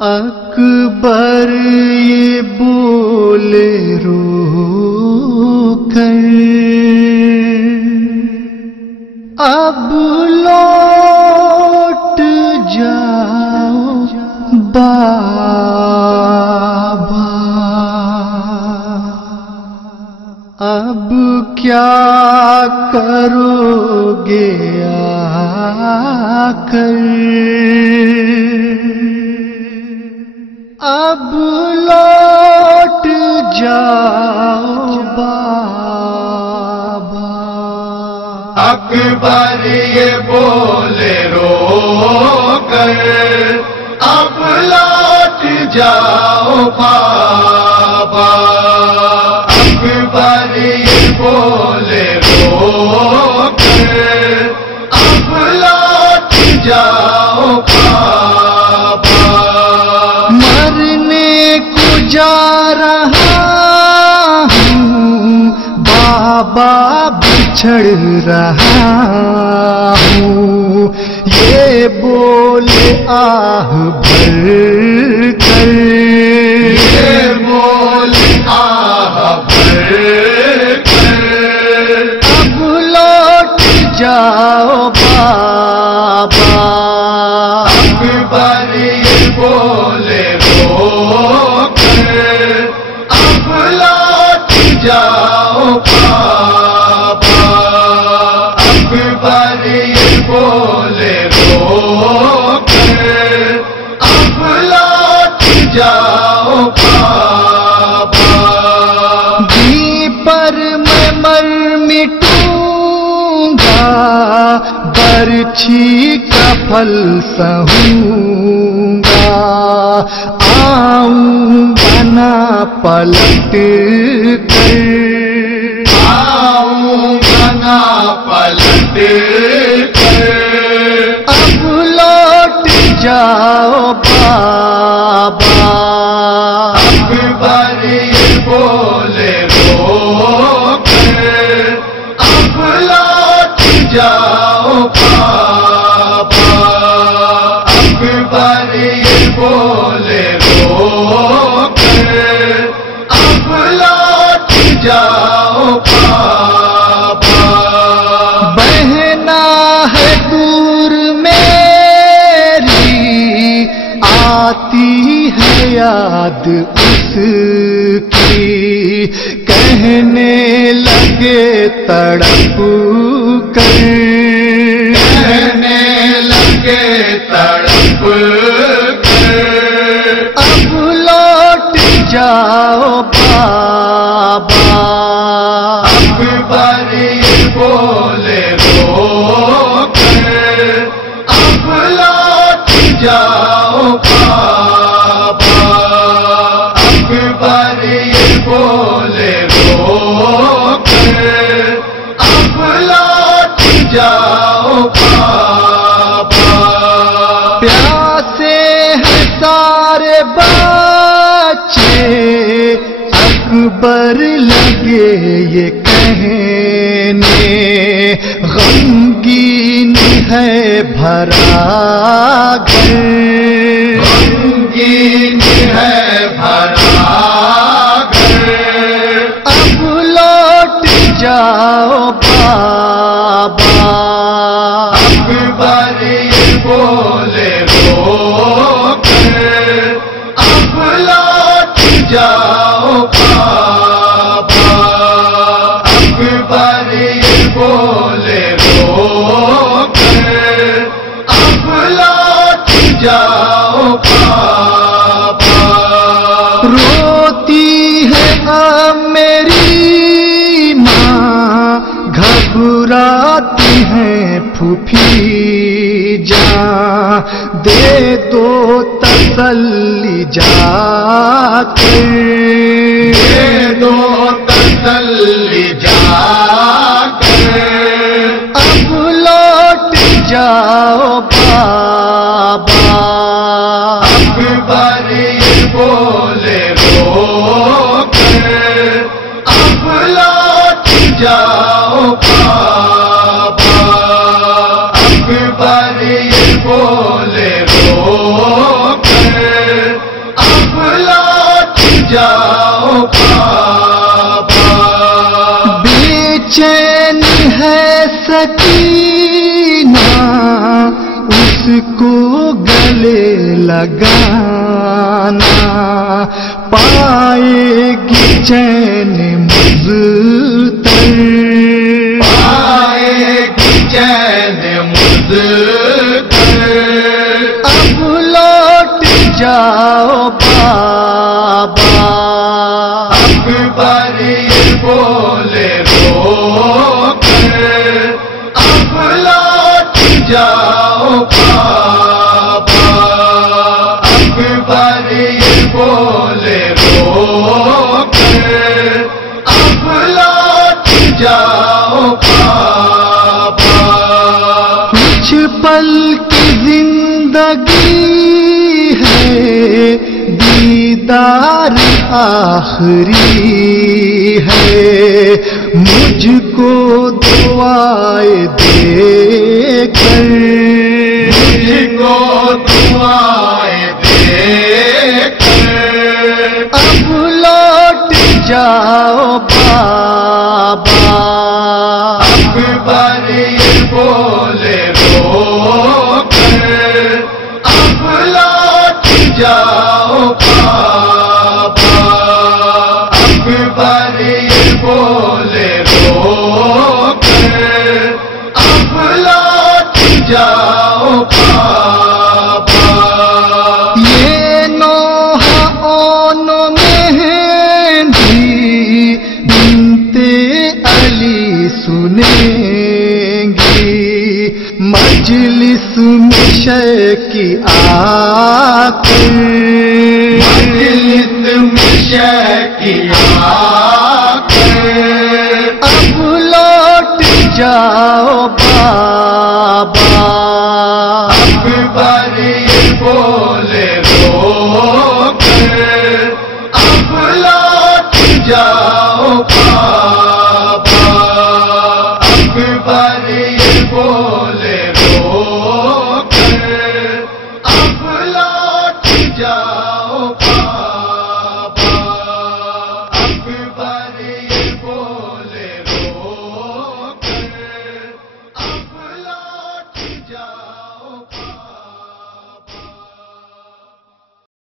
اکبر یہ بولے رو کر، اب لوٹ جاؤ بابا، اب کیا کرو گے آ کر، اب لوٹ جاؤ بابا۔ اکبر یہ بولے رو کر، اب لوٹ جاؤ بابا۔ اکبر یہ بولے رو کر، اب لوٹ جاؤ بابا۔ مرنے کو جا رہا ہوں بابا، بچھڑ رہا ہوں، یہ بولے آہ بھر کر، یہ بولے آہ بھر کر، اب لوٹ جاؤ بابا۔ اکبر یہ بولے رو کر، اب لوٹ جاؤ بابا۔ اکبر یہ بولے رو کر، اب لوٹ جاؤ بابا۔ جی پر میں مر مٹوں گا، برچھی کا پھل سہوں گا، آؤں گا نہ پلٹ کر، آؤں گا نہ پلٹ کر، اب لوٹ جاؤ بابا۔ اکبر یہ بولے رو کر، اب لوٹ جاؤ بابا۔ اکبر یہ بولے رو کر، اب لوٹ جاؤ بابا۔ بہنا ہے دور میری، آتی ہے یاد اس کی، کہنے لگے تڑپ کر، کہنے لگے تڑپ کر، اب لوٹ جاؤ بابا۔ اکبر یہ بولے رو کر، اب لوٹ جاؤ بابا۔ اکبر یہ بولے رو کر، اب لوٹ جاؤ بابا۔ پیاسے ہیں سارے بچے، اکبر لگے یہ کہنے، غمگین ہے بھرا گھر، غمگین ہے بھرا گھر، اب لوٹ جاؤ بابا۔ اکبر یہ بولے رو کر، اب لوٹ جاؤ بابا۔ اکبر یہ بولے رو کر، اب لوٹ جاؤ بابا۔ روتی ہے میری ماں، گھبراتی ہیں پھوپھی جان، دے دو تسلی جا کر، دے دو تسلی جا کر، اب لوٹ جاؤ بابا۔ اکبر یہ بولے رو کر، اب لوٹ جاؤ بابا۔ اکبر یہ بولے رو کر جاؤ بابا، بے چین ہے سکینہ اس کو گلے لگانا، پائے گی چین مضطر، پائے گی چین مضطر، اب لوٹ جاؤ بابا، اکبر یہ بولے رو کر، اب لوٹ جاؤ بابا، اکبر یہ بولے رو کر، اب لوٹ جاؤ بابا، کچھ پل کی زندگی ہے، دیدار آخری ہے، مجھ کو دعائیں دے کر، مجھ کو دعائیں دے کر، اب لوٹ جاؤ بابا، اکبر یہ بولے رو کر، اب لوٹ جاؤ بابا، اکبر یہ بولے رو کر، اب لوٹ جاؤ بابا، یہ نوح اون مہندی بنت علی سنیں گی، مجلس میں شیخی آ کر، مجلس میں شیخی آ کر، اب لوٹ جاؤ بابا، اکبر یہ بولے رو کر، اب لوٹ جاؤ بابا، اکبر یہ بولے رو کر، اب لوٹ جاؤ بابا، اکبر